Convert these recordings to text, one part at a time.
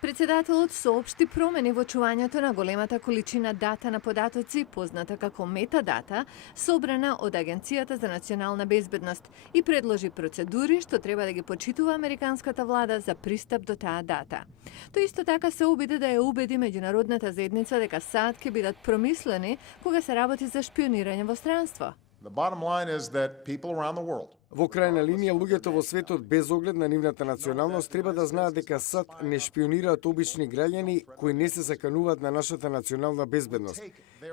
Председателот соопшти промени во чувањето на големата количина дата на податоци, позната како метадата, собрана од Агенцијата за национална безбедност и предложи процедури што треба да ги почитува американската влада за пристап до таа дата. Тој исто така се обиде да ја убеди меѓународната заедница дека САД ќе бидат промислени кога се работи за шпионирање во странство. The bottom line is that people around the world Во крајна линија, луѓето во светот без оглед на нивната националност треба да знаат дека САД не шпионираат обични граѓани кои не се закануваат на нашата национална безбедност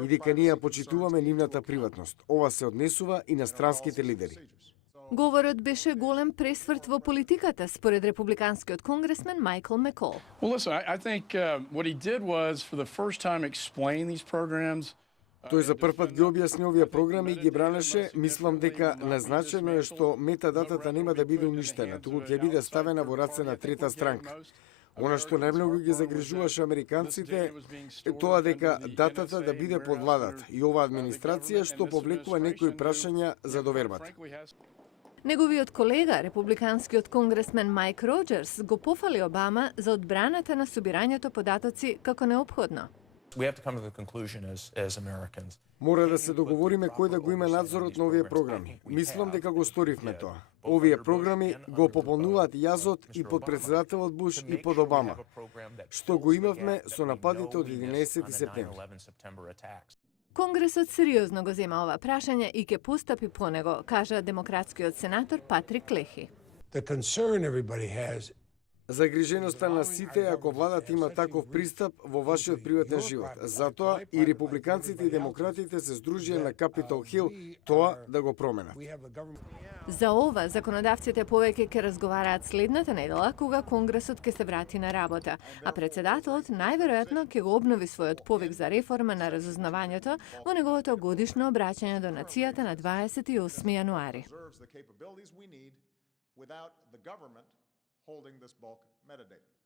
и дека ние ја почитуваме нивната приватност. Ова се однесува и на странските лидери. Говорот беше голем пресврт во политиката, според републиканскиот конгресмен Майкл Макол. Well, listen, I think what he did was, for the first time, explain these programs. Тој за прв пат ги објасни овие програми и ги бранеше. Мислам дека назначено е што метадатата нема да биде уништена, туку ќе биде ставена во раце на трета странка. Она што најмногу ги загрижуваше американците е тоа дека датата да биде под владата и оваа администрација што повлекува некои прашања за довербата. Неговиот колега, републиканскиот конгресмен Майк Роџерс, го пофали Обама за одбраната на собирањето податоци како неопходно. We have to come to the conclusion as Americans. Мора да се договориме кој да го има надзорот на овие програми. Мислам дека го сторивме тоа. Овие програми го пополнуваат јазот и под председателот Буш и под Обама, што го имавме со нападите од 11 септември. Конгресот сериозно го зема ова прашање и ќе постапи по него, кажа демократскиот сенатор Патрик Лехи. The concern everybody has Загриженоста на сите е ако владата има таков пристап во вашиот приватен живот. Затоа и републиканците и демократите се здружија на Капитол Хил тоа да го променат. За ова, законодавците повеќе ќе разговараат следната недела, кога Конгресот ќе се врати на работа, а председателот најверојатно ќе го обнови својот повик за реформа на разузнавањето во неговото годишно обраќање до нацијата на 28 јануари. without the government holding this bulk metadata.